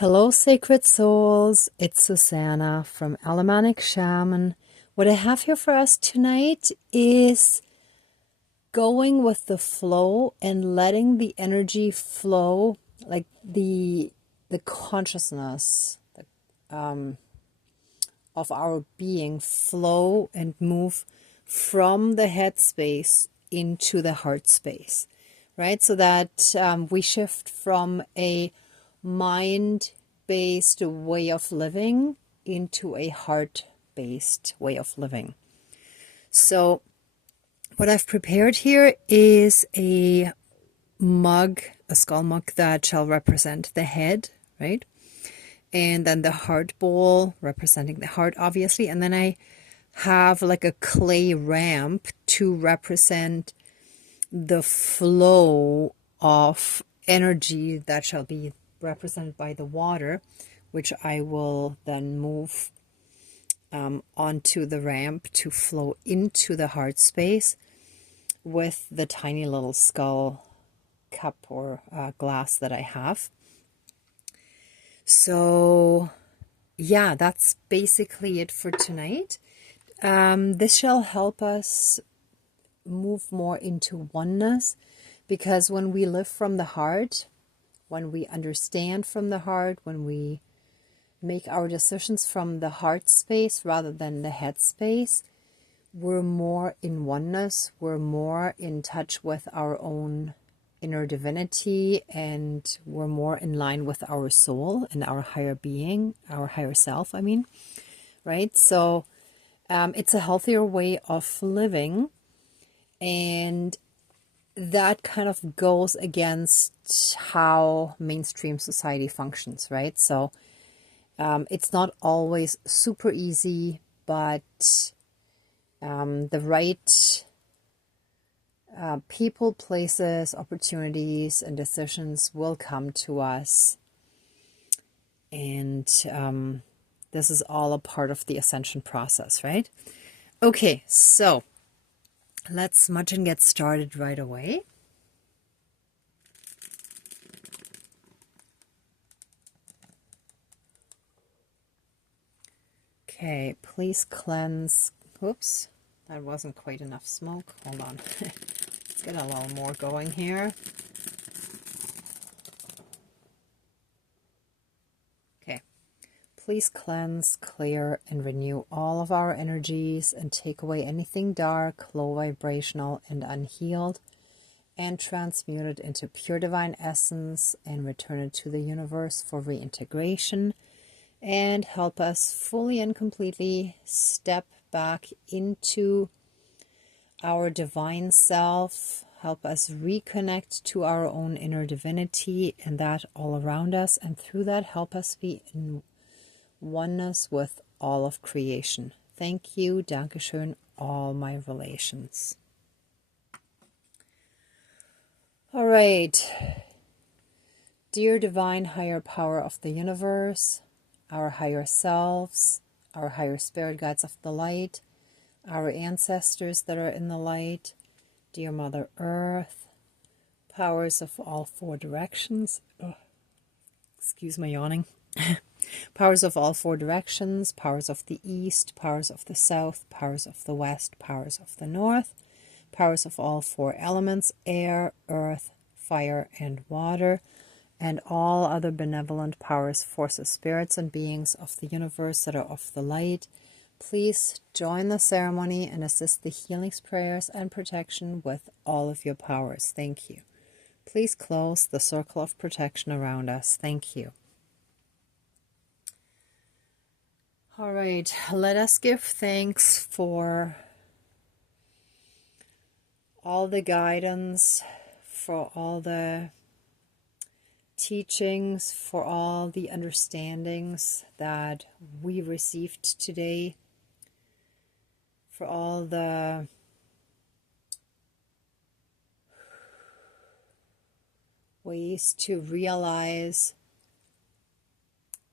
Hello, sacred souls. It's Susanna from Alamanic Shaman. What I have here for us tonight is going with the flow and letting the energy flow, like the consciousness of our being flow and move from the head space into the heart space, right? So that we shift from a mind-based way of living into a heart-based way of living. So what I've prepared here is a mug, a skull mug that shall represent the head, right? And then the heart bowl representing the heart, obviously. And then I have like a clay ramp to represent the flow of energy that shall be represented by the water, which I will then move onto the ramp to flow into the heart space with the tiny little skull cup or glass that I have. So yeah, that's basically it for tonight. This shall help us move more into oneness, because when we live from the heart, when we understand from the heart, when we make our decisions from the heart space rather than the head space, we're more in oneness, we're more in touch with our own inner divinity, and we're more in line with our soul and our higher being, our higher self, right? So it's a healthier way of living, and that kind of goes against how mainstream society functions, right? So it's not always super easy, but the right people, places, opportunities, and decisions will come to us. And this is all a part of the ascension process, right? Okay, so let's smudge and get started right away. Okay, please cleanse. Oops, that wasn't quite enough smoke. Hold on. Let's get a little more going here. Okay, please cleanse, clear, and renew all of our energies and take away anything dark, low vibrational, and unhealed, and transmute it into pure divine essence and return it to the universe for reintegration, and help us fully and completely step back into our divine self, help us reconnect to our own inner divinity and that all around us, and through that help us be in oneness with all of creation. Thank you, Dankeschön, all my relations. All right, dear divine higher power of the universe, our higher selves, our higher spirit guides of the light, our ancestors that are in the light, dear Mother Earth, powers of all four directions. Excuse my yawning. Powers of all four directions, powers of the east, powers of the south, powers of the west, powers of the north, powers of all four elements, air, earth, fire, and water, and all other benevolent powers, forces, spirits, and beings of the universe that are of the light. Please join the ceremony and assist the healings, prayers, and protection with all of your powers. Thank you. Please close the circle of protection around us. Thank you. All right, let us give thanks for all the guidance, for all the teachings, for all the understandings that we received today, for all the ways to realize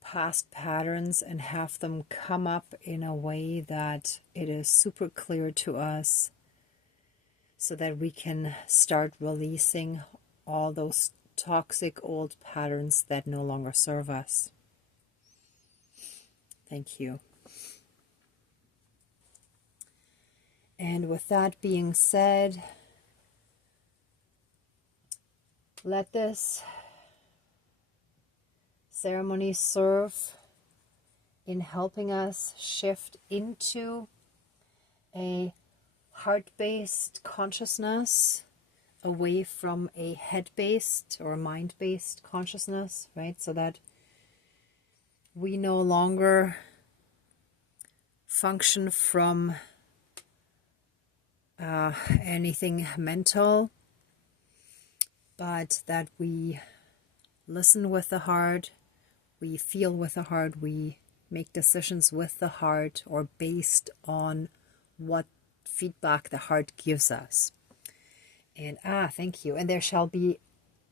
past patterns and have them come up in a way that it is super clear to us, so that we can start releasing all those toxic old patterns that no longer serve us. Thank you. And with that being said, let this ceremony serve in helping us shift into a heart-based consciousness away from a head-based or mind-based consciousness, right? So that we no longer function from anything mental, but that we listen with the heart, we feel with the heart, we make decisions with the heart or based on what feedback the heart gives us. And thank you. And there shall be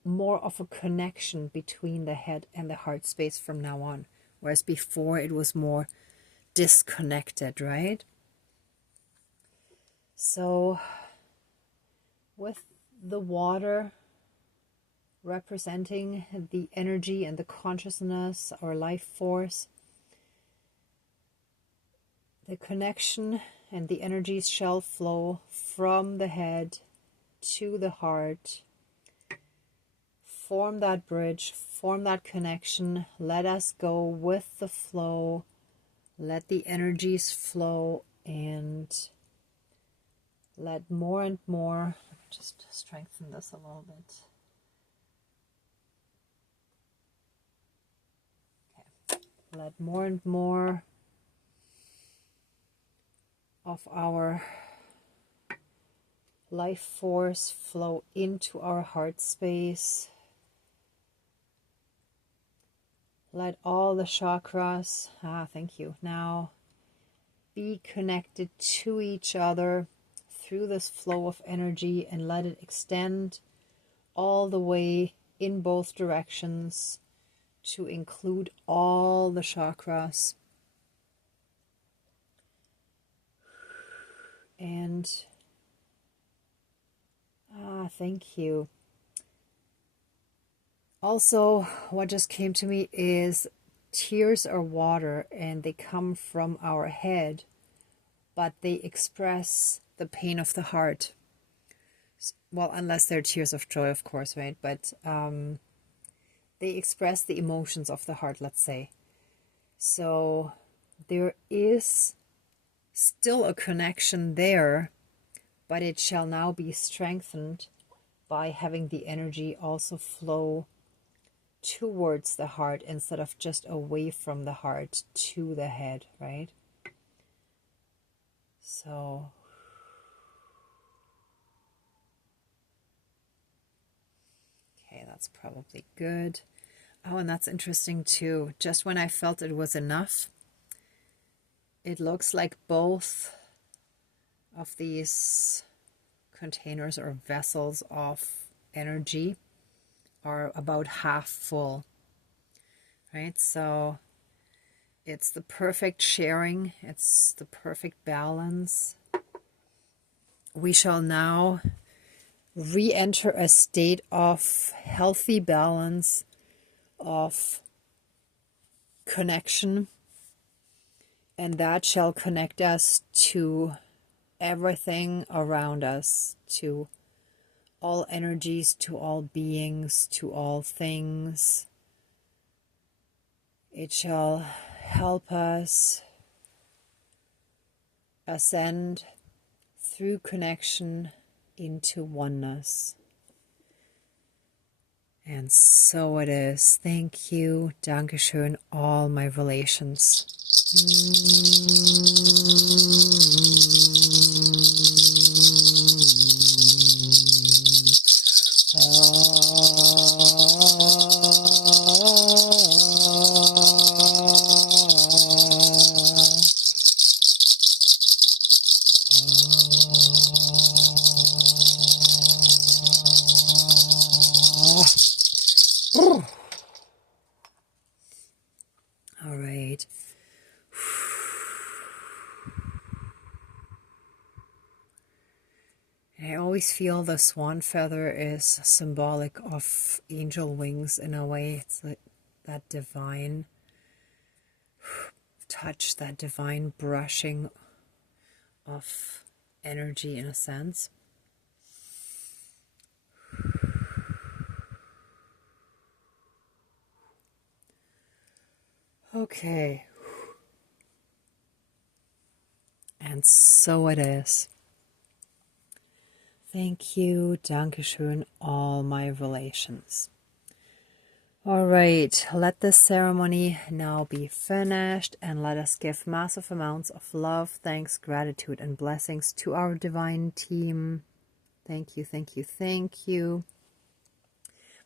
more of a connection between the head and the heart space from now on, whereas before it was more disconnected, right? So with the water representing the energy and the consciousness, our life force, the connection and the energies shall flow from the head to the heart. Form that bridge, form that connection. Let us go with the flow. Let the energies flow, and let more and more, just strengthen this a little bit. Okay. Let more and more of our life force flow into our heart space. Let all the chakras, thank you, now be connected to each other through this flow of energy, and let it extend all the way in both directions to include all the chakras. And thank you. Also, what just came to me is tears are water, and they come from our head, but they express the pain of the heart. Well, unless they're tears of joy, of course, right? But they express the emotions of the heart, let's say. So there is still a connection there, but it shall now be strengthened by having the energy also flow towards the heart instead of just away from the heart to the head, right? So okay, that's probably good. Oh, and that's interesting too. Just when I felt it was enough, it looks like both of these containers or vessels of energy are about half full, right? So it's the perfect sharing, it's the perfect balance. We shall now re-enter a state of healthy balance, of connection, and that shall connect us to everything around us, to all energies, to all beings, to all things. It shall help us ascend through connection into oneness. And so it is. Thank you. Dankeschön, all my relations. All right. I always feel the swan feather is symbolic of angel wings in a way. It's like that divine touch, that divine brushing of energy in a sense. Okay. And so it is. Thank you, Dankeschön, all my relations. All right, let this ceremony now be finished, and let us give massive amounts of love, thanks, gratitude, and blessings to our divine team. Thank you, thank you, thank you.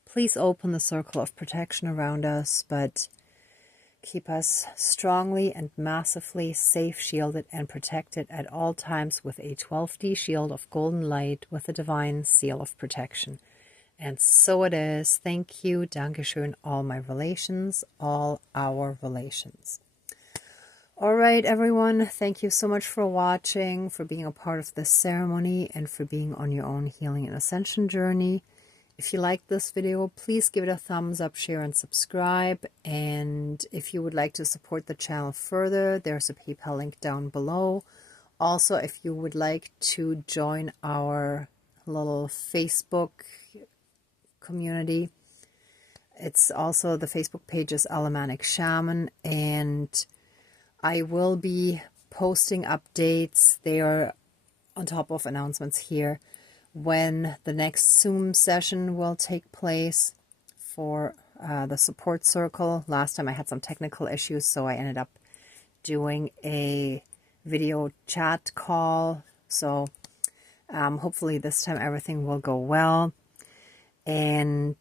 Please open the circle of protection around us, but keep us strongly and massively safe, shielded, and protected at all times with a 12D shield of golden light with a divine seal of protection. And so it is. Thank you, Dankeschön, all my relations, all our relations. All right, everyone. Thank you so much for watching, for being a part of this ceremony, and for being on your own healing and ascension journey. If you liked this video, please give it a thumbs up, share, and subscribe. And if you would like to support the channel further, there's a PayPal link down below. Also, if you would like to join our little Facebook community, it's also, the Facebook page is Alamanic Shaman, and I will be posting updates there on top of announcements here when the next Zoom session will take place for the support circle. Last time I had some technical issues, so I ended up doing a video chat call. So hopefully this time everything will go well. And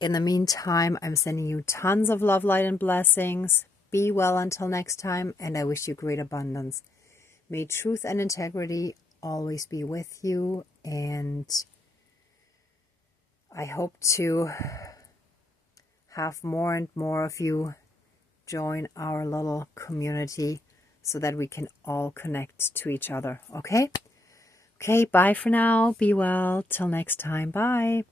in the meantime, I'm sending you tons of love, light, and blessings. Be well until next time, and I wish you great abundance. May truth and integrity always be with you, and I hope to have more and more of you join our little community so that we can all connect to each other. Okay? Okay, bye for now. Be well. Till next time. Bye.